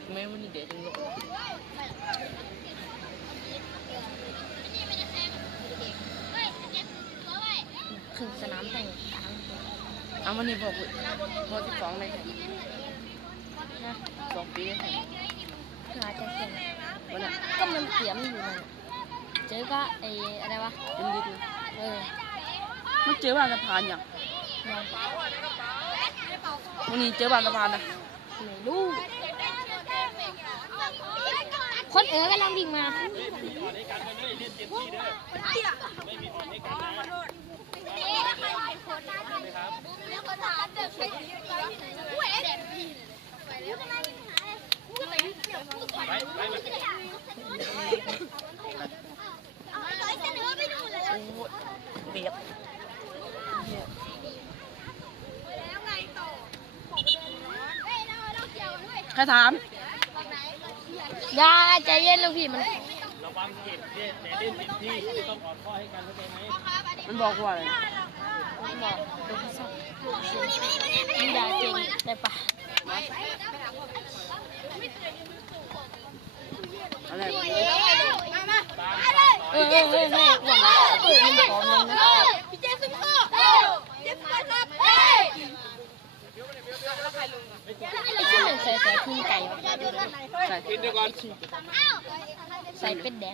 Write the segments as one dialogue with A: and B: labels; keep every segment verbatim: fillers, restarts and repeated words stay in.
A: แม่วันนี้เด็กจังเลยถึงสนามแต่งกลางเอาวันนี้บอกบอกที่สองเลยนะสองปีเลยหาใจเก่งวันนี้ก็มันเตรียมอยู่นะเจอก็ไอ้อะไรวะเป็นดินเออมันเจอบางสะพานอย่างวันนี้เจอบางสะพานนะไม่รู้คนเอ๋อกำลังวิ่งมาเบียดใครถามยาใจเย็นลูกพี่มันระวังเก็บเล่นแต่เล่นเต็มที่ต้องกอดข้อให้กันเข้าใจไหมมันบอกว่าอะไรมันบอกมันด่าเก่งได้ปะอะไรเออเออเออแม่หวังเปิดมันพร้อมเลยนะพี่เจสันพ่อเจสันครับเฮ้ยไอ้ที่หนึ่งใส่ใส่ทุ่งไก่ใส่เป็ดเดียวกันใส่เป็ดแดง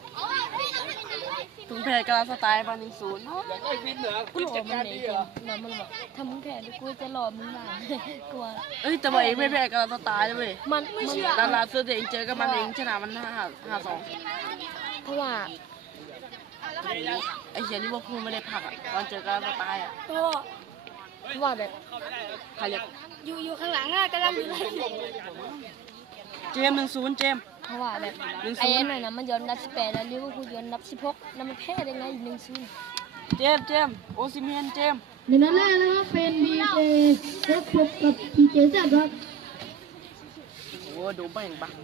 A: ทุ่งแพกระสไตล์พันหนึ่งศูนย์กูหลอกมันเองนะมันบอกถ้ามึงแพ้กูจะหลอกมึงมากลัวเอ้ยแต่ว่าเองไม่แพ้กระสไตล์เลยมันไม่เชื่อดาราเสื้อเองเจอกับมันเองชนะมันห้าห้าสองเพราะว่าไอ้เหี้ยนี่ว่าพูไม่ได้พักอ่ะตอนเจอกับสไตล์อ่ะเพราะว่าแบบใครเรียกอยู่อยู่ข้างหลังอ่ะกำลังอยู่เจมหนึ่งศูนย์เจมเพราะว่าแบบไอ้นั่นนะมันย้อนนับสิบแปดแล้วลิเวอร์พูลย้อนนับสิบหกแล้วมันแพ้ได้ไงหนึ่งศูนย์เจมเจมโอซิเมียนเจม
B: ในนั้นแรกนะครับเป็นบีเจเซฟพบกับบีเจแซดครับ
A: โอ้ดูไปอย่างบ้า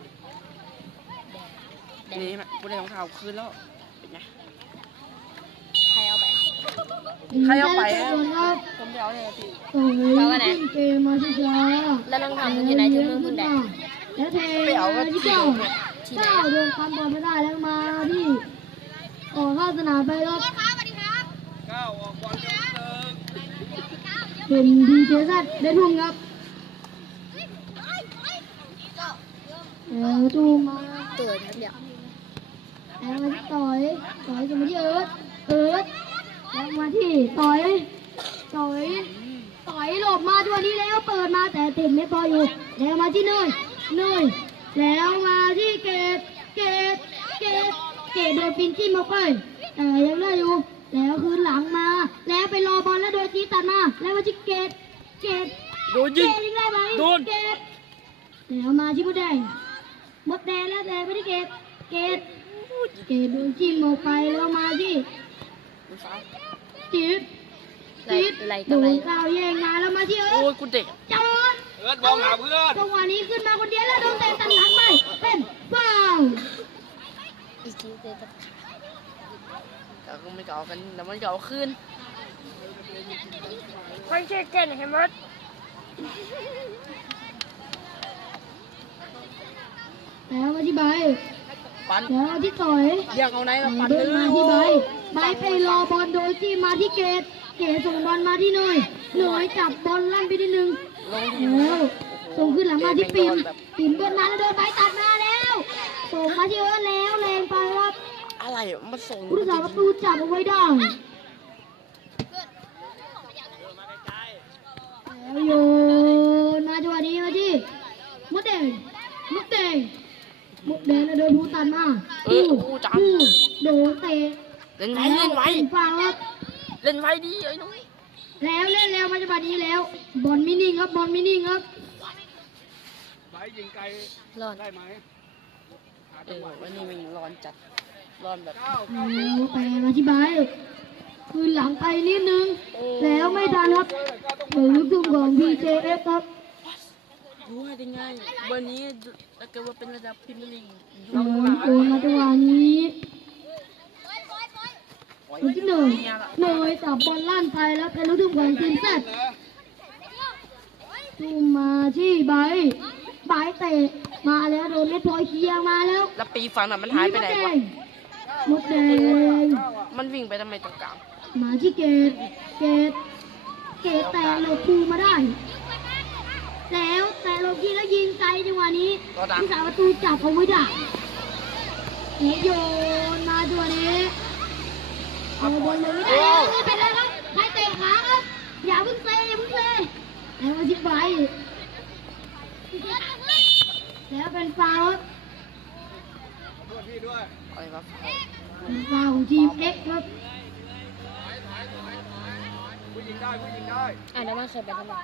A: นี่แม่กูได้รองเท้าคืนแล้วเป็นไงใครเอาไปใครเอาไปครับผมไปเอาเลยพี่
B: เอากันไหนเกมมาช้า
A: แล้วรองเท้ามันอยู่ไหนถึงมือคุณแดง
B: แล้วเทที่เก้าเก้าโดนคำบอลไม่ได้แล้วมาที่ออกเข้าสนามไปครับ
A: เก้าออกบอลเดิม
B: เป็นดีเจซัดได้ทุ่มครับแล้วทุ่มมา
A: เกิดครับเดี๋ยว
B: แล้วมาที่ต่อยต่อยจะมาที่เอิร์ธเอิร์ธแล้วมาที่ต่อยต่อยต่อยหลบมาตัวนี้แล้วเปิดมาแต่เต็มไม่พออยู่แล้วมาที่เนยเนยแล้วมาที่เกตเกตเกตเกตโดนปินจิ้มออกไปแต่ยังได้อยู่แล้วคืนหลังมาแล้วไปรอบอลแล้วโดนจีตัดมาแล้วมาที่เกตเกต
A: โดนยิง
B: ได้ไหม
A: โดน
B: เกตแล้วมาที่มดแดงมดแดงแล้วแต่ไม่ได้เกตเกตเกตโดนจิ้มออกไปแล้วมาที่จีบจีบโดนข้าวแย่งมาแล้วมาที่เอิร์ธ
A: โอ้ยกูเด็ก
B: จอน
A: เอิร์ธมองหาเพื่อน
B: จังหวะนี้ขึ้นมาคนเดียวแล้วโดนเตะตัดหลังไปเป็นฟาว
A: อีกทีเตะตัดขาก็ไม่เก่ากันแต่มันเก่าขึ้นไม่ใช่เก่งเห็นไหม
B: แล้วมาที่ใบแล้วที่ต่อย
A: เรียกเอาไหนเราปั่น
B: เดินมาที่ใบใบไปรอบอลโดยที่มาที่เกตเกตส่งบอลมาที่เนยเนยจับบอลลั่นไปนิดนึงแล้วส่งขึ้นหลังมาที่ปิ่มปิ่มเดินมาแล้วเดินไปตัดมาแล้วส่งมาที่เอิร์ธแล้วแรงไปครับ
A: อะไรมันส่ง
B: ผู้รักษาประตูจับเอาไว้ได้แล้วโยนมาจังหวะนี้มาที่มุดเดงมุดเดงมุดเดงแล้วโดนผู้ตัดมา
A: เออผู้จับ
B: โดนเตะ
A: เล่นไว้เล่นไว้
B: ฟังครับ
A: เล่นไว้ดีไอ้น้อง
B: แล้วเล่นแล้วมาจังหวะนี้แล้วบอลมินิ่งครับบอลมินิ่งครับ
A: ไว้ยิงไกลร้อนได้ไหมเออวันนี้มันร้อนจัดร้อนแบบ
B: แล้วไปมาที่ใบคืนหลังไปนิดนึงแล้วไม่ทันครับเบอร์ลูกทุ่งของ พี เจ เอฟ ครับ
A: รู้ได้ไงวันนี้ถ้าเกิดว่าเป็นระดับพรีเมียร์ลีก
B: โอนมาจังหวะนี้คนที่หนึ่งเนยจับบอลลั่นไปแล้วเป็นลูกทุ่งของทีมแซดทุ่มมาที่ใบใบเตะมาแล้วโดนเม็ดพลอยเคลียร์มาแล้ว
A: แล้วปีฟันอ่ะมันหายไปไหนวะ
B: มดแดง
A: มันวิ่งไปทำไมตรงกลาง
B: มาที่เกตเกตเกตแต่หลบปูมาได้ แล้วแต่หลบยิงแล้วยิงไกลจังหวะนี้
A: รอดัง
B: ผู้สาประตูจับเอาไว้ได้เนโยนมาตัวนี้เอาบอลเลยไม่ได้แล้วไม่เป็นไรครับใครเตะขาครับอย่าเพิ่งเตะอย่าเพิ่งเตะแล้วมาที่ไปแล้วเป็นฟาวล์
A: อะไรวะ
B: เป็นฟาวล์ของทีมเอ็กซ์ครับ
A: อ่ะแล้วมันเคยไปทำไม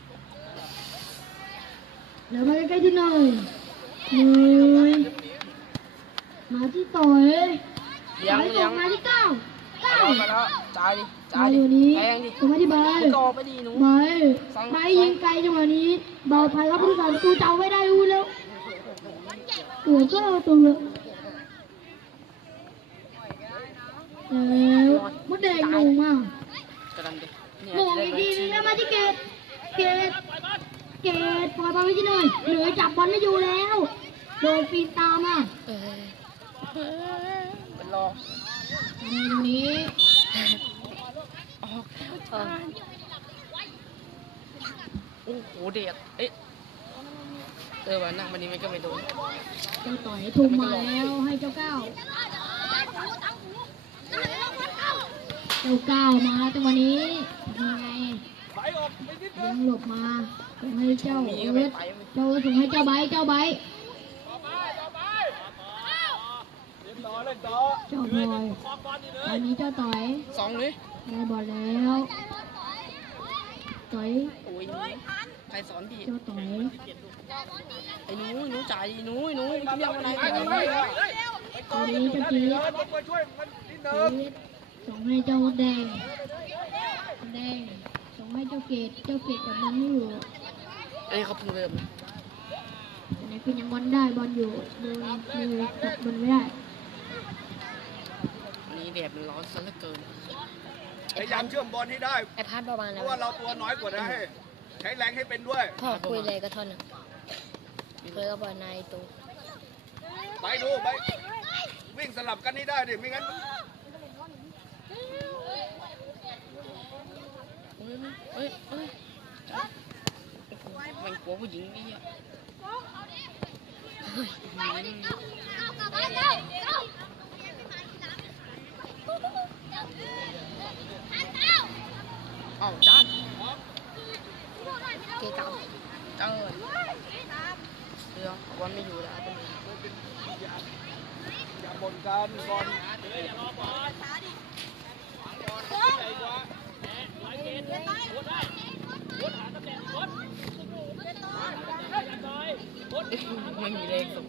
B: แล้วมาใกล้ๆที่หน่อยหน่อยมาที่ต่อย
A: เลี้ยง
B: ต่อย
A: เลี้ย
B: ส่
A: ง
B: งมาที่เก้าเก้า
A: ไปแล้วจ่ายดิจ่าย
B: มา
A: ดิ
B: ตัวนี้
A: แพงดิ
B: ส่งมาที่ใบ
A: มึงก็ออกไปดิหนู
B: ใบใบยิงไกลจังหวะนี้เบาพันแล้วผู้สาประตูเจ้าไม่ได้อู้แล้วตัวก็เอาตัวแล้วมดแดงงงมาก
A: กระดันดิเนี่ย
B: โมง
A: จะได้
B: อีก
A: ไหม
B: ทีนึงแล้วมาที่เกตเกตเกตปล่อยบอลไปที่หน่อยเหลือจับบอลไม่อยู่แล้วโดนปีนตามอ่ะ
A: เออเป็นรอ
B: ในตรงนี้
A: ออกเออโอ้โหเด็ดเอ๊ะเออวันนั่งวันนี้มันก็ไม่โดน
B: เจ้าต่อยทุ่มมาแล้วให้เจ้าก้าวเจ้าก้าวมาจังหวะนี้ยังไงยังหลบมาส่งให้เจ้า
A: มี
B: เอิ
A: ก็ไม่
B: ร์ธ
A: ไป
B: เจ้าส่งให้เจ้าไบร์ทเจ้าไบร์ทเจ้าบอยตอนนี้เจ้าต่อย
A: สองเลย
B: ได้บอลแล้วต่อย
A: โอ้ยใครสอนพี่
B: เจ้าต่อย
A: ไอ้หนูไอ้หนูจ่ายดิหนูไอ้หนูมึงเรียกอะไรไปไหน
B: ตอนนี้เจ้าจีดจีดส่งให้เจ้าแดงแดงส่งให้เจ้าเกตเจ้าเกตกับบอลไม่อยู่
A: อันนี้เขาเพิ่งเริ่ม
B: แต่ในคืนยังบอลได้บอลอยู่มือมือจับบอลไม่ได้
A: อันนี้แดดมันร้อนซะเหลือเกิน
C: พยายามเชื่อมบอลให้ได้
A: ไอพาดเบาบาง
C: เพ
A: แล้ว
C: ราะว่าเราตัวน้อยกว่านะให้ใช้แรงให้เป็นด้วย
A: พ่อคุยเลยก็ท่อนหนึ่งเคยกับบอลนายตัว
C: ไปดูไปวิ่งสลับกันให้ได้ดิไม่งั้น
A: เอ้ยเอ้ยมันกลัวผู้หญิงนี่อ่ะเอ้าจานเกย์เก่าเจ้าเดี๋ยวบอลไม่อยู่แล้วเป็น
C: อย่าบ่นกันบอล
A: ไม่มีเลขส่ง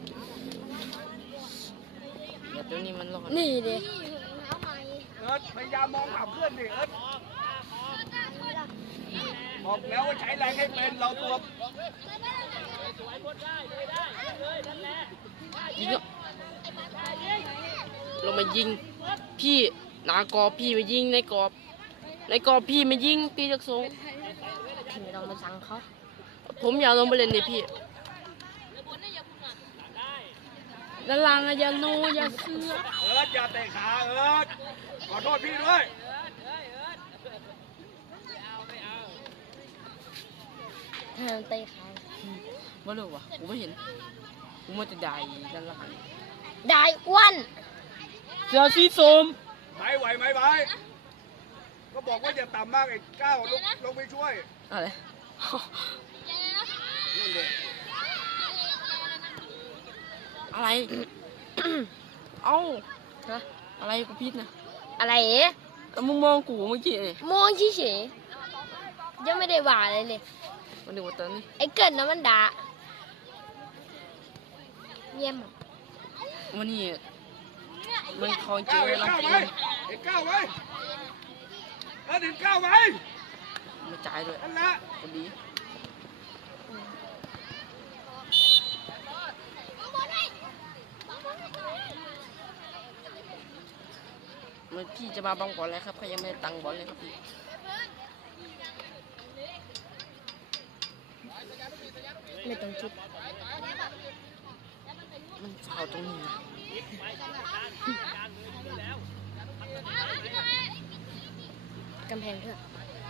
A: เดี๋ยวตัวนี้มันรอด
B: นี่ดิ
C: เอิร์ธพยายามมองหาเพื่อนดิเอิร์ธบอกแล้วว่าใช้แรงให้เป็นเราตัว
A: ยิงอ่ะลงมายิงพี่หนากรอบพี่มายิงในกรอบในกรอบพี่มายิงตีจากสูงพี่ไม่ต้องมาสั่งเขาผมอยากลงไปเล่นดิพี่ด้านล่างอะอย่าโนอย่าเสือ
C: เอิร์ธอย่าเตะขาเอิร์ธขอโทษพี่ด้วย
B: ทางเตะขา
A: ว่าเลยวะกูไม่เห็นกูมาจะได้ด้านล่าง
B: ได้อ้วน
A: เสือสีส้ม
C: ไม่ไหวไหมไปก็บอกว่าอย่าต่ำมากไอ้ก้าวลงลงไปช่วย
A: อะไร
C: นั่นเลย
A: อะไร เอ้าฮะอะไรกูพิษนะ
B: อะไรเอ๋
A: แล้วมึงมองกูเมื่อกี้นี่
B: มองเฉยๆยังไม่ได้ว่าอะไรเลย
A: มันดูว่าตอนนี้
B: ไอ้เกิดนะมันด่าเยี่ยม
A: วันนี้มันคอยเจ
C: ก้าว
A: อ
C: เห็น
A: รัก
C: ก้าว
A: เอ
C: ไหม
A: ง
C: เห็นก้าวไหมเอิร์ธเห็นก้าวไหม
A: มาจ่ายด้วย
C: นั่นแหละ
A: คนดีมันพี่จะมาบังบอลเลยครับเขายังไม่ได้ตังค์บอลเลยครับพี่
B: ไม่ต้องชุด
A: เอาตรงนี้กำแพงเพื่อ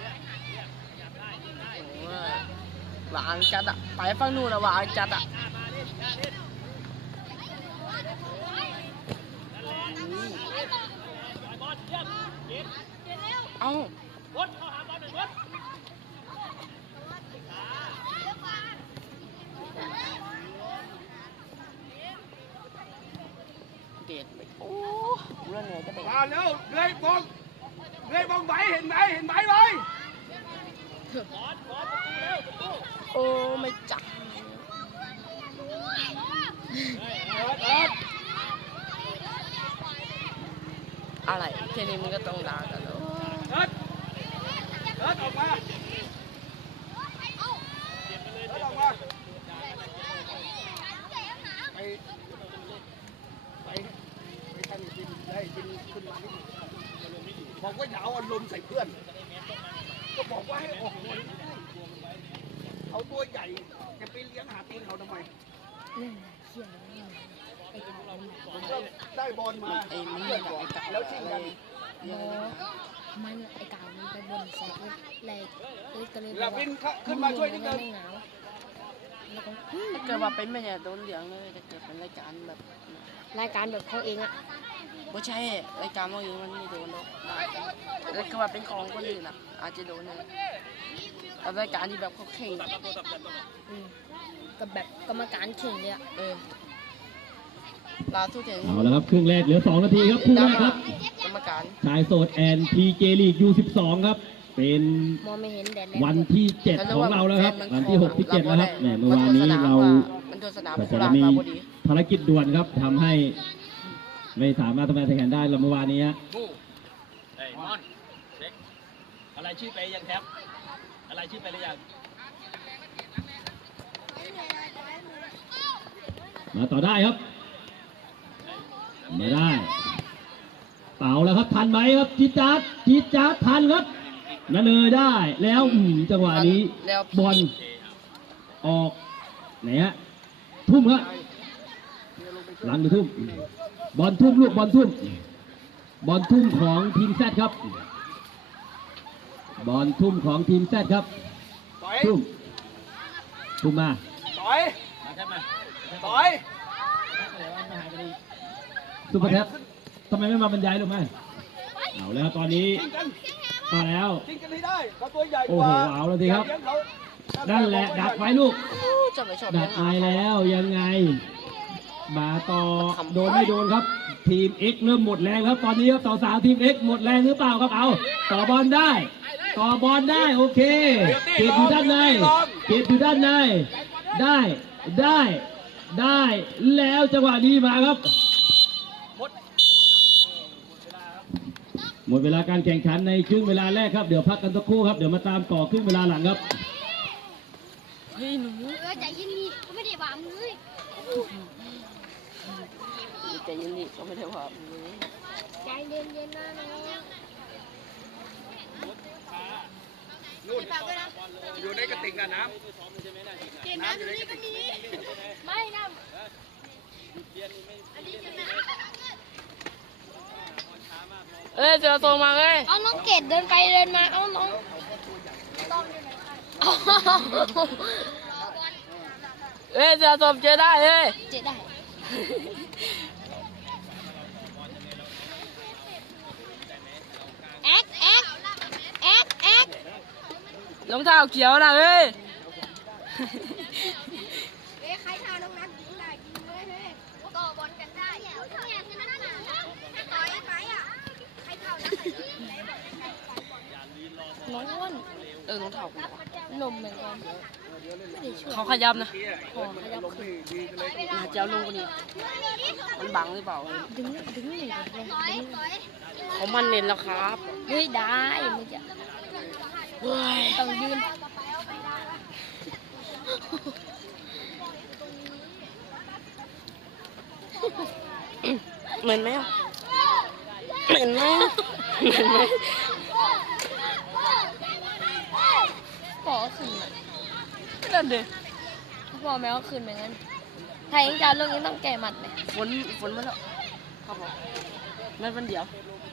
A: หวานจัดอะไปฟังนู่นอะหวานจัดอะเอาเด็ดโอ้เรื่องไหนก็เด็ด
C: มาเร็วเลยบองเลยบองไหวเห็นไหมเห็นไหมไหม
A: โอ้ไม่จับอะไรแค่นี้มันก็ต้องด่ากันแล้ว
C: เดินเดินออกมาเดินออกมาไปไปไปทำกินได้กินขึ้นมาที่บอกว่าอย่าเอาอารมณ์ใส่เพื่อนก็บอกว่าให้ออกบอลเอาตัวใหญ่จะไปเลี้ยงหาตีนเขาทำไมผมก็ได้บอลมา
A: ไอ้มัน
C: เพื่อนก่อนแล้วชิงกัน
D: มันไอ้กาวมันไปบนใส่เลยเลยก็เลย
C: แล้วบินขึ้นมาช่วยนิดนึง
D: ไม่เหงาแล้วก็
A: ถ้าเกิดว่าเป็นไม่เนี่ยโดนเหลืองเลยถ้าเกิดเป็นรายการแบบ
D: รายการแบบเขาเองอะ
A: ไม่ใช่รายการมันเองมันไม่โดนหรอกแล้วก็ว่าเป็นของคนอื่นอ่ะอาจจะโดนเลยแต่รายการที่แบบเขาแข่ง
D: อืมกับแบบกรรมการแข่งเลยอะ
A: เออลาทุกอย่าง
E: เอาละครับครึ่งแรกเหลือสองนาทีครับคู่แรกครับ
A: กรรมการ
E: ชายโสดแอนพีเจลีกยูสิบสองครับเป็น
D: มองไม่เห็นแดด
E: วันที่เจ็ดของเราแล้วครับวันที่หกที่เจ็ดแล้วครับแหมเมื่อวานนี้เรา
A: มันโดนสนาม
E: ก็
A: โค
E: จะ
A: ราช
E: มี
A: มาพอดี
E: ภารกิจด่วนครับทำให้ไม่สามารถทำงานแข่งขันได้แล้วเมื่อวานนี้ฮะ
F: เฮ้ยมอนเช็คอะไรชื่อไปยังแทบอะไรชื่อไปหรือยัง
E: มาต่อได้ครับไม่ได้เป่าแล้วครับทันไหมครับจิตจัดจิตจัดทันครับนั่นเลยได้แล้วอืมจังหวะนี้
A: แล้ว
E: บอลออกไหนฮะทุ่มครับหลังหรือทุ่มบอลทุ่มลูกบอลทุ่มบอลทุ่มของทีมแซดครับบอลทุ่มของทีมแซดครับ
C: ต่อย
E: ทุ่มทุ่มมา
C: ต่อย
F: มาแทบมา
C: ต่อย
E: ซุปเปอร์แท็บทำไมไม่มาบรรยายลูกไหมเอาแล้วตอนนี้
C: ชิงกัน
E: มาแล้ว
C: ชิงกันให้ได้เขาตัวใหญ่ก
E: โอ้
C: ว่า
E: โหเอาแล้วสิครับ
C: เลี้ยงเขา
E: นั่นแหละดักไว้ลูก
A: จะไปชอบ
E: ดักไว้แล้วยังไง มาต่อโดนไม่โดนครับ ทีม X เริ่มหมดแรงครับตอนนี้ครับต่อสาวทีม X หมดแรงหรือเปล่าครับเอาต่อบอลได้ ต่อบอลได้โอเคเก็บอยู่ด้านในเก็บอยู่ด้านในได้ได้ได้แล้วจังหวะนี้มาครับ หมดเวลาการแข่งขันในครึ่งเวลาแรกครับเดี๋ยวพักกันสักครู่ครับเดี๋ยวมาตามต่อครึ่งเวลาหลังครับ
A: เฮ้ยหนู
B: เออใจเย็นนี่เขาไม่ได้หวังเลย
A: ใจเย็นดิก็ไม่ได้ว่าเลย
B: ใจเย็นเย็นๆนะน้อง
C: นู่นอยู่ในกระติกน่ะน้ำน้ำอยู่ในกระติก
B: ไม่นะ
A: เอ้ยเจอโตมาเลย
B: เอาน้องเกดเดินไปเดินมาเอาน้อง
A: เอ้ยเจอโตเจอได้เอ้ย
B: เจ็ดได้แอ๊กแอ๊กแอ๊กแอ๊ก
A: รองเท้าเขียวนะเอ้ย
B: เอ้ยใครทาน้องนัทยิงได้ยิงเลยเฮ้ยต่อบอลกันได้เนี่ยคือนั่นน่ะต่อยไหมอ่ะใครเท่านั้น
D: น้องอ้วน
A: เออรองเท้ากู
D: นมเหมือนกันไม่ได้ช่วย
A: เขาขยับนะ
D: คอขยับขึ้น
A: น่าจะเอาลงกว่านี้มันบังหรือเปล่า
D: ดึงดึงหนึ่งเลยดึง
A: เขามันเน้นแล้วครับ
D: เฮ้ยได้มึงจะ
A: เฮ้ย
D: ต้องยืน
A: เหมือนไหมอ่ะเหมือนไหมเหมือนไหม
D: พอขึ้นอะ
A: นั่นดิ
D: พอแมวขึ้นเหมือนกันถ้าเองจะเอาเรื่องนี้ต้องแก้หมัดเลย
A: ฝนฝนมาแล้วครับผมนั่นวันเดียว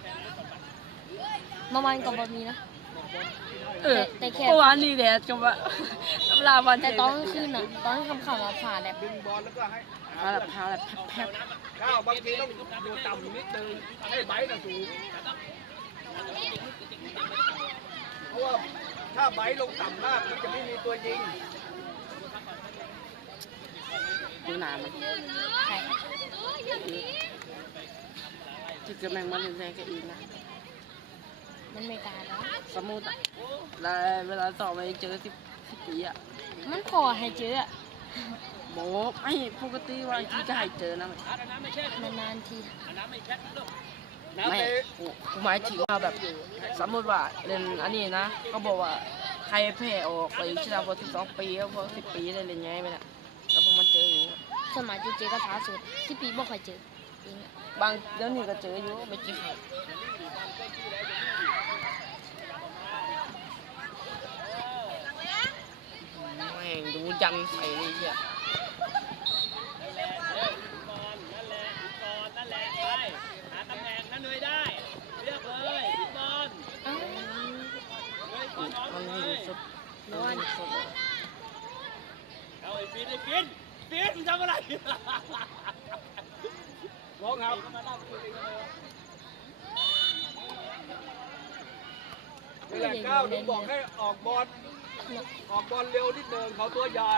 D: เมื่อวานก็บ่มีนะ
A: เออ
D: แต่แค่
A: เมื่อวานนี่แดดกับว่าน้ำลาวัน
D: แต่ตอนกลางคืนน่ะตอนค่ำๆอ่ะผ่าแบบ
C: ดึงบอลแล้วก็ให้
A: พาแบบพาแบบแพบ
C: ข้าวบางทีต้องอยู่ต่ำนิดนึงให้ไบต์น่ะสูงเพราะว่าถ้าไบต์ลงต่ำมากมันจะไม่มีตัวยิง
A: ๆดูหนามัน
D: ใคร
A: ที่เกิดแมงมันแรงๆกับอีกนะ
D: มันไม่กล้าแล้ว
A: สมมุติอะแล้วเวลาสอบไปเจอที่ที่ปีอะ
D: มันขอให้เจออะ
A: โบไม่ปกติว่าที่จะให้เจอนะ
D: นานๆที
A: ไม่กูกูหมายถึงว่าแบบสมมติว่าเล่นอันนี้นะก็บอกว่าใครแพ้ออกไปชนะพอสิบสองปีแล้วพอสิบปีได้เล่นไงไปน่ะแล้วพอมันเจออย่างนี้
D: สมัยเจอก็ท้าสุดที่ปีบ่ค่อยเจอเอง
A: บางเดี๋ยวนี้ก็เจออยู่ไม่กี่ครั้งแม่งดูยันใส่เลยเหี้ย มันให้ดูสุดนอนสุด
F: เอาไอ้ฟินไอ้ฟินฟินมึงทำอะไร
C: ร้องครับนี่แหละก้าวถึงบอกให้ออกบอลออกบอลเร็วนิดเดินเขาตัวใหญ่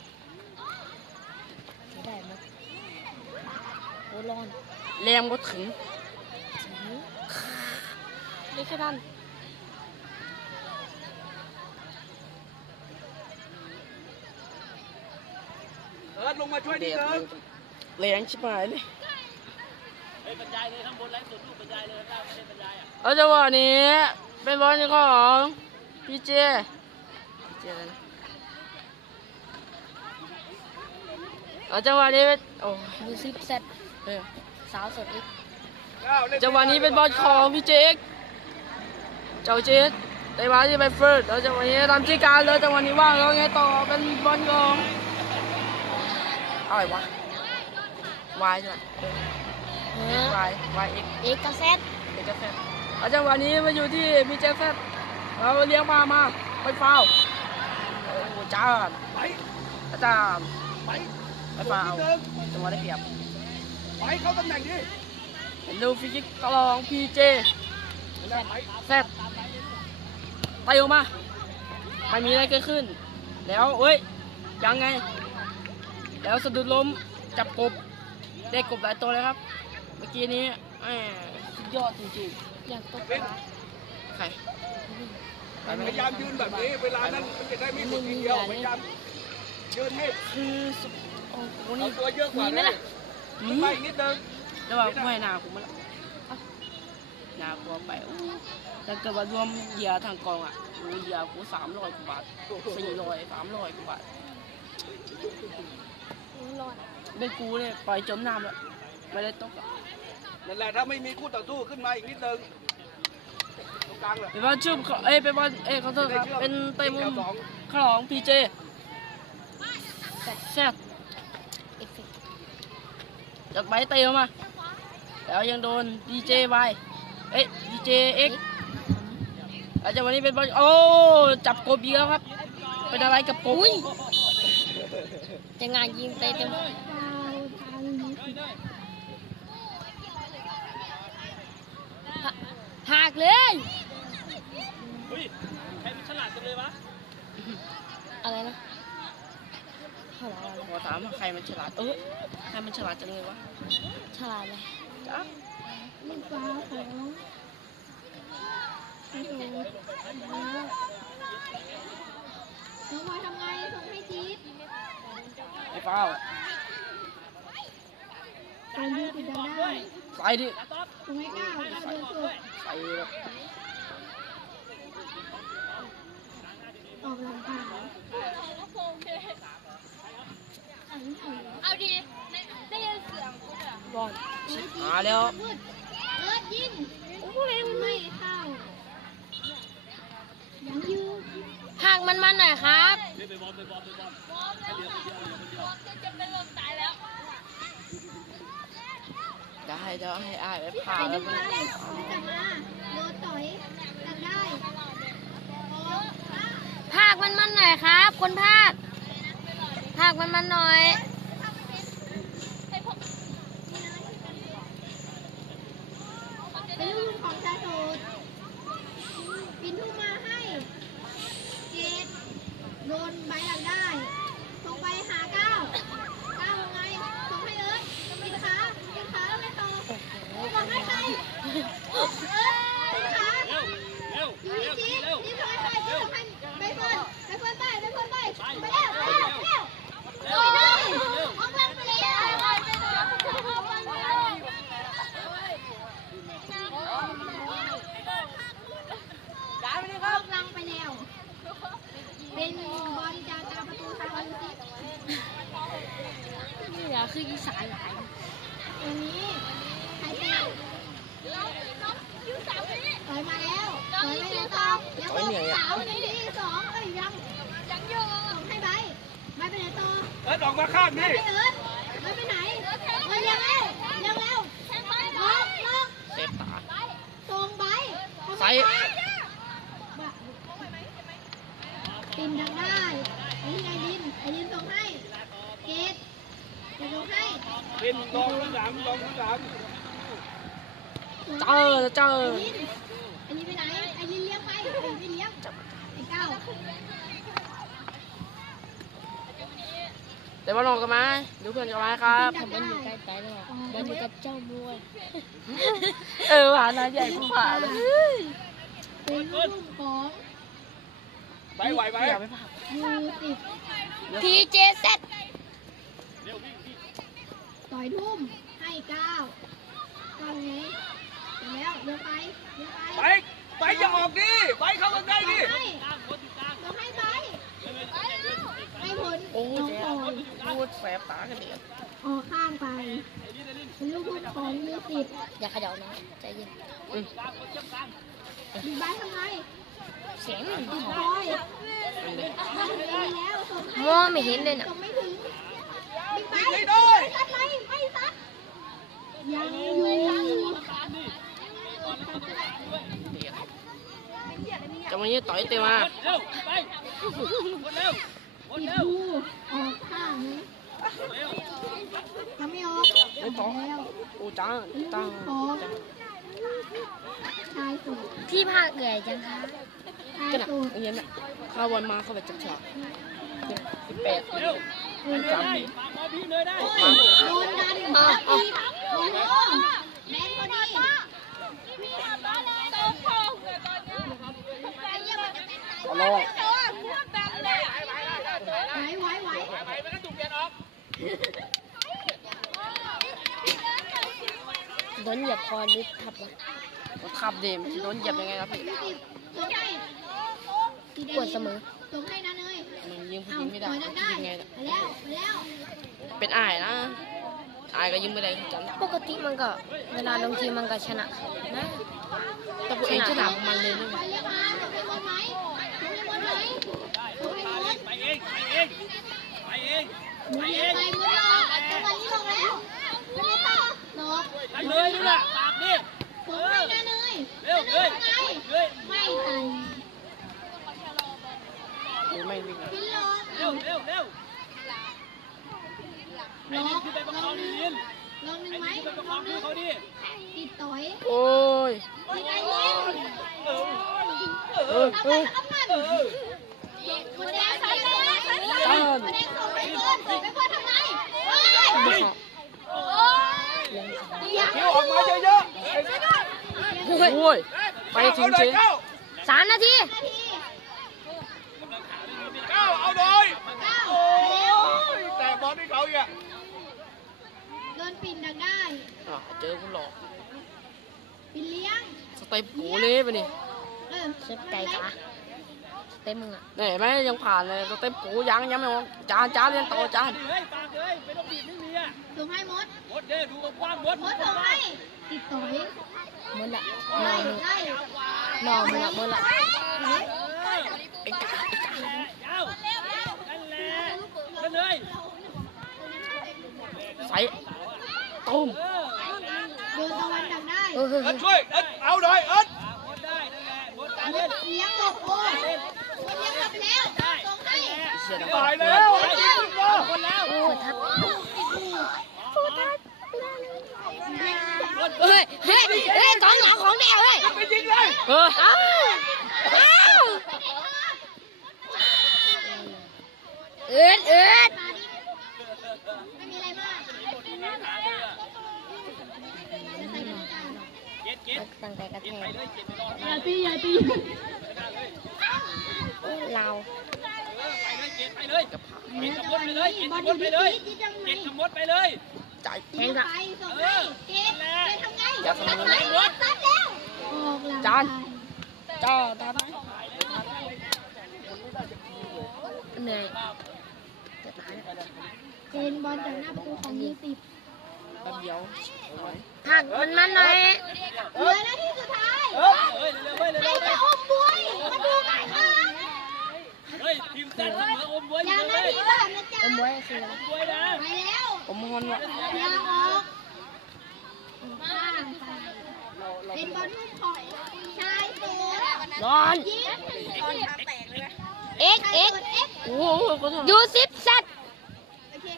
D: ได้ไหมโอ้ร้อน
A: แรงก็ถึง
D: นี่แค่นั้น
C: เอิร์ธลงมาช่วย
A: เด็
C: นิด
A: ด
C: นึง
A: แรงชิบหายเลย
F: เฮ้ยบรรยายเลยข้างบนไลฟ์สดรูปบรรยายเลยข้างล่างไม่ได้บรรยายอ่ะ
A: เอาจังหวะนี้เป็นบอลของพีเจพีเจอะไรนะเอาจังหวะนี้เป็นโอ้
D: ดูซิปเซต
A: เออ
D: สาวสดอีก
C: ก้าวเล่
A: จังหวะนี้เป็นบอลของพีเจเจ้าเจสได้มาที่ไปเฟิร์สแล้วจังหวะนี้ตามที่การเลยจังหวะนี้ว่างแล้วไงต่อเป็นบอลของอะไรวะวายใช่ไหม
D: เออ
A: วายวายเอ็ก
D: เอกกระเซต
A: เอกแฟนเอาจังหวะนี้มาอยู่ที่พีเจแฟนเราเลี้ยงมามาไปฟาวโอ้โหจ้า
C: ไป
A: อาจารย์
C: ไป
A: ไปฟาว
C: นิดนึง
A: จังหวะได้เปรียบ
C: ไปเข้าตำแหน่งดิ
A: เห็นดูฟิจิกตลองพีเจ
C: นั่นแหละไป
A: แฟดไปออกมาไม่มีอะไรเกิดขึ้น แล้วเอ้ยยังไง แล้วสะดุดล้มจับกบได้กบหลายตัวเลยครับ เมื่อกี้นี้แหม่สุดยอดจริง
D: อยากตก
C: เป็น
D: ปลา
A: ๆใคร
C: พยายามยืนแบบนี้ เวลานั้นมันจะได้ไม่หมดทีเดียวพยายามยืนให้
A: คือสุดโอ้โห
C: เอา
A: นี่
C: ตัวเยอะกว่า
A: มีไหมล่ะมี
C: ไปอีกนิดนึง
A: แล้วแบบไม่นาผมมันนากลัวไปโอ้แต่เกิดว่ารวมเหยื่อทางกองอ่ะโอ้เหยื่อกูสามร้อยกว่าบาทสี่ร้อยสามร้อยกว่าบาท
D: ร้อน
A: เป็นกูเนี่ยปล่อยจมน้ำแล้วไม่ได้ตกอ่ะ
C: นั่นแหละถ้าไม่มีคู่ต่อสู้ขึ้นมาอีกนิดนึงตรงกลางเลย
A: เป็นวันชื่อเอ้ยเป็นวันเอ้ยขอโทษครับเป็นเต็ม
C: แถวสอง
A: ขลองพีเจแซ่บ
D: เอฟเฟกต์
A: จากใบเตะมาแล้วยังโดนดีเจไปเอ้ยดีเจเอ็กอาจจะวันนี้เป็นบอลโอ้จับกบอีกแล้วครับ เป็นอะไรกับกบ
D: อุ้ยจะงานยิงเตะเต็ม
B: ฟาวทางนี้
D: หักเลย
F: เฮ้ยใครมันฉลาดจังเลยวะ
D: อะไรนะเขาบอกอะไร
A: ขอถามว่าใครมันฉลาดเออใครมันฉลาดจังเลยวะ
D: ฉลาดเลย
A: จ๊ะ
B: ลูกฟาวของโอ้โหน้องบอยทำไงส่งให้จี๊ด
A: ไอ้เป้า
B: การยืดติดกันได้
A: ใส่ดิ
B: ส่งให้ก้าวก้าวเดินสุด
A: ใส่แบบ
B: ออกหลังกาย
D: เอาดีได้ยินเสียงบอล
A: หาแล้ว
B: เอิร์ดยิงโอ้โหไม่เข้ายังอยู่
D: ห่างมันมันหน่อยครับ
F: เล่นไปบอลไปบอลไปบอลให้เหลือคนเดียวเหลือคนเดียว
A: จะให้อายไปผ่า
B: ไป
A: แล้
B: ดู
A: ว
B: อะไรมันจะมาโดนต่อยกันได้ออก
D: ภาคมันมันหน่อยครับ คนภาค ภาคมันมันหน่อย
B: เป็นลูกของชาโสดปินทุ่มมาให้เกตโดนใบหลังได้ส่งไปหาเก้าเก้ายังไงส่งให้เอิร์ธปิดขาปิดขาแล้วไม่ต่อส่งให้ใครเอิร์ธปิดขาอยู่ที่จีนี่ส่งให้ใครส่งให้ใบเฟิร์นใบเฟิร์นไปใบเฟิร์นไปไปแล้วไปแล้วไปแล้วโอ้ยได้ออกหลังไปแล้วออกหลังไปแล้วเป็นบอลจากตาประตูทางวันซิป
D: นี่แหละคืออีสานหลาย
B: วันนี้ใครเป็นต่อยมาแล้วต่อยไปแล้วต่อแล้วก็สาววันนี้ที่สองเอ้ยยังยังอยู่ส่งให้ใบใบไปไหนต่อ
C: เอิร์ดออกมาข้าง
B: ใบ
C: นี่
B: ไปเอิร์ธใบไปไหนเอิร์ธยังแล้วยังแล้วล็อกล็อก
A: เซฟตา
B: ส่งใบ
A: ไซ
B: ปินทางได้ไอ้ที่ไอรินไอรินส่งให้เกตเกตส่งให้
C: เป็นลองที่สามลองที่สาม
A: เจอเจอ
B: ไอรินไอรินไปไหนไอรินเลี้ยงไปไอรินไม่เลี้ยงไอเก้า
A: เดี๋ยวมาลองกันไหมดูเพื่อนกันไหมครับ
D: ผมมันอยู่ใกล้ใจเลยมันอยู่กับเจ้าบัว
A: เออหวานนะใหญ่ผู้ผ่าเลย
B: เป็นลูกของ
C: ไปไหวไหม
A: อยากไปผ่า
B: ยูสิบ
D: ทีเจเซต
B: ต่อยทุ่มให้เก้าเก้าไงเสร็จแล้วเดินไปเดินไป
C: ไปไปอย่าออกดิไปเข้ามาได้ดิ
B: ให้เราให้ไปให้ผล
A: โอ้
B: น้อง
A: เจ๊
B: พลอย
A: พูดแสบตากันเดียว
B: ออกข้างไปเป็นลูกทุ่มของยูสิบ
D: อย่าเขย่านะใจเย็น
B: ดีบ้าทำไม
D: เสียงมัน
B: ติด
D: ห
B: ค
D: อม
B: อยทำดีแล้วส่งให้
D: มองไม่เห็นเลยน่ะ
B: ส่งไม่ถึงบิ๊กไบ
C: ไม่
B: ค์
C: ได้
B: ไม่ซัดไหมไม่ซัดยังอยู่
A: จะมาเนี้ยต่อยเต็มมา
F: เร็วไปหมดเร็วหมด
B: ติด
F: เร็ว
B: ดูออกข้างนี้ทำไม่ออกแล้ว
A: โอ้จ้า
B: ลู
A: จ้าก
B: ของชายสุด
D: ที่ภาคเอื่อยจังคะ
B: ชาย
A: ก็น่ะ
B: สุด
A: อย่างเงี้ยน่ะข้าววันมาเข้าไปจับฉากสิบแปด
F: เร็ว
B: เออ
A: สาม
F: ได้
A: ปี
F: ฝากหมอพี่เลยได้
B: โอ้ยโดนดันมาอีกโอ้โหแมนพอดี
A: ขอลอง
B: ไหวไหวไหว
F: ไปไม่ต้องถูกเปลี่ยนออก
D: โดนเหยียบคอหรือทับวะ
A: ขับเดมโดนเหยียบยังไงครับพี่
B: ยี่สิบส่งให้
D: ปวดเสมอ
B: ส่งให้นะเนย
A: มึงยิงผู้
B: เอา
A: ยิงไม่ได้
B: ต่อยนักได้
A: ยิงไง
B: ไปแล้วไปแล้ว
A: เป็นอ้ายนะอ้ายก็ยิงไม่ได้จัง
D: ปกติมันก็เวลาลงทีมมันก็ชนะนะ
A: แต่พวกเองชนะมันเลยนี่
B: ไปเรียกมาส่งให้บอลไหมส่งให้บอลไหมส่งให้บอล
F: ไปเองไปเองไปเอง
B: หมุนไปหมุนออกจังหวะนี้ลงแล้วไม่ได้ต่อหนอก
F: ไปเลยนี่แหละปากนี่
B: ส่งให้นะเนย
F: เร็ว
B: นะ
F: เลย
B: เนย
F: เลย
B: ไม่ไต่
A: หรือไม่วิ่ง
B: พินลง
F: เร็วเร็วเร็วไอ้
B: ล็
F: นี่
B: อก
F: คือไปประ
B: ล
F: คอง
B: งห
F: ดี
B: นึ่ง
F: นิน
B: ลงหนึ่ง
F: ไอ้
B: ไหม
F: นี่คือไปประค
B: ล
F: อง
B: งห
F: พี่
B: นึ่ง
F: เขาดิ
B: ติดต่อย
A: โอ้ย
B: ติดไอ้เล่น
A: เออเออ
B: เอาไปเอามันคนแดงใส่เลยคนแดงส่งไปก่อนส่งไปก่อนทำไมเฮ้ย
A: โอ้
B: โอ้ยยัง
C: คิวออกมาเยอะ
A: โอ้ย
C: ๆ
A: ไปถึ
C: เอา
A: ง
C: หน่
A: เจ๊
C: อยเก้า
D: สามนาที
B: นาที
C: เก้าเอาหน่อย
B: เก้า
C: โอ้
B: ไปแล้ว
C: ยแต่บอลที่เขาอีกอ่ะ
B: โดนปิ่นดังได้
A: อ่ะเจอกูหลอก
B: ปิ่นเลี้ยง
A: สเต็ปกูเลยไปนี่
B: เออ
D: เซฟไก่กะเต็มมึงอ่ะ
A: เนี่ยเห็นไหมยังผ่านเลยสเต็ปกูยังยังไม่ออกจานจานเรียนต่อจาน
F: เฮ้ยปากเลยไม่ต้องบีบไม่มีอ่ะ
B: ส่งให้มด
F: หมดเด้ดูกว้างหมด
B: มดส่งให้ติดต่อย
D: หมดละน
B: ไล่
D: อนมึง
B: ไล่
D: นอนมึงละหมดละ
A: ไอ้กาไอ้กา
F: เอ้านั่นแหละนั่นเลย
A: ใส่ตุ้ม
F: เออ
B: โดน
D: เออเออ
C: เอิร์ธช่วยเอิร์ธเอาหน่อยเอิร์ธ
B: เลี้ยงหลบโอ้ยเลี้ยงหลบแล้วส่งให้
A: เสียด
C: ตายแล้วเอิร์ธขึ้นมา
D: โอ้ทัด
A: เฮ้ยเฮ้ยเฮ้ยกองหลังของแนวเฮ้ย
C: ไปยิงเลย
A: เอออ้าวอ้าว
D: เอิดเอิด
B: ไม่มีอะไรมาก
D: ตั้งแต่กระแทก
B: อย่าตีอย่าตี
D: เรา
F: ไปเลยเก็บขมดไปเลยเก็บขมดไปเลยเก็บขมดไปเลย
A: จ่าย
D: แทงกับ
B: ไปส่งให้เกตเกตทำไง
A: อย่าทำมือ
B: ไปรถซัดแล้วออกหลัง
A: จานเจ้าทำไหม
D: เหนื่อยจะตายแล้ว
B: เจนบอลจากหน้าประตูของยูสิบ
A: แป๊บเดียว
D: หักมันมันหน่อย
B: เหลือนาทีสุดท้าย
F: เฮ้ยเร็วๆเฮ้ย
B: ใคร
F: เร็วๆ
B: จะอมบวยมาดูกันค่ะ
F: เฮ้ยทีมแซดเสมออมบวย
B: อย่า
F: เล
B: นาย ทีก่อนนะจ๊ะ
D: อมบวยคือ
F: บวยนะ
B: ไปแล้ว
A: ผมฮอนว่ะ
B: อย่าออกข้างไปเป็นบอลลูกถอยชายสูง
A: ร้อน
B: ยิง
D: เอ็กเอ็ก
B: เอ็ก
A: โอ้โหขอโทษ
D: ยูสิบสัตว์
B: โอเค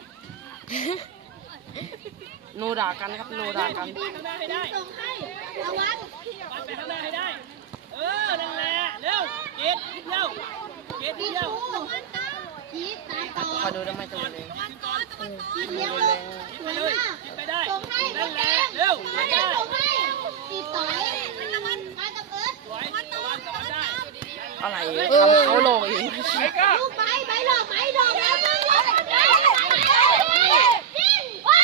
A: โนด่ากันครับโนด่ากัน
F: ข้างหน้าให้ได้
B: ส่งให้ระวัง
F: มันไปข้างหน้าให้ได้ เออ นั่นแหละ เร็ว เกตนิดเดียวเกตนิ
B: ปี
F: ดเดียว
B: ทูจีตามต่อ
A: คอยดูได้ไหมตัวเอง
B: จีเลี้ยงลูกสวยมาก
F: กินไปได้
B: ส่งให้
F: นั่นแห
B: แด
F: ละ
B: ง
F: เร็ว
B: มา
F: ไม่
B: แด
F: ได้
B: งส่งให้จีต่อยมากับเอิร์ธ
F: สวยตะวันตะวันได้
A: อะไรทำเขาโลกเอง
C: ไอ้ก้า
B: ลูกไม้ไม้หลอกไม้หลอกแล้วมึงหลอกยิงว้า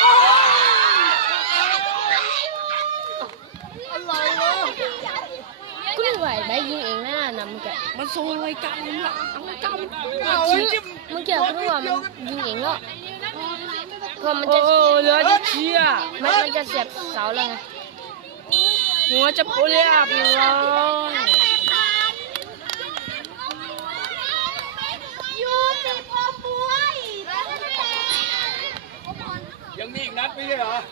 D: กูไม่ไหวได้ยิงเองนะนะมึงแก
A: มันโซ่อะไรกันล่ะเอากำ
C: เอาไอ้จิ้ม
D: มึงแกกูรู้ว่ามันยิงเองแล้วพอมัน
A: โอ้
D: จะ
A: เหลือจะเชียร์
D: มันมันจะเสียบเสาแล้วไง
A: หัวจะปุเรียบเลย
B: ยูสิบอมบวย
C: ยังมีอีกนัดไม่ใช่เหรอ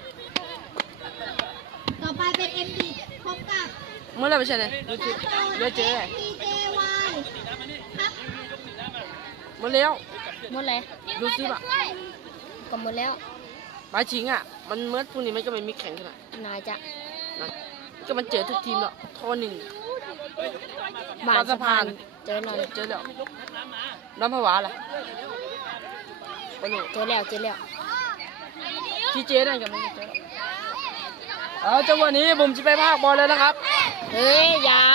B: ต่อไปเป็นเอ็มดีพบกับ
A: เมื่อไรไม่ใช่เลยดูสิเลือเจ๊
B: พีเจวายครับ
A: หมดแล้ว
D: หมดเลย
A: ดูสิป่ะ
D: ก็หมดแล้ว
A: หมายชิงอ่ะ มันเมื่อพรุ่งนี้มันก็ไม่มีแข่งขึ้นอ่ะ
D: นายจะ
A: นะก็มันเจอทุกทีมแล้วทอหนึ่ง
D: บานสะพานเจอหน่อย
A: เจอแล้วน้ำผวาล่ะไปหนู
D: เจอแล้วเจอแล้ว
A: ที่เจ๊นั่นกันไม่เจอแล้วเอาจังหวะนี้ผมจะไปภาคบอลแล้วนะครับ
D: เฮ้ยอยา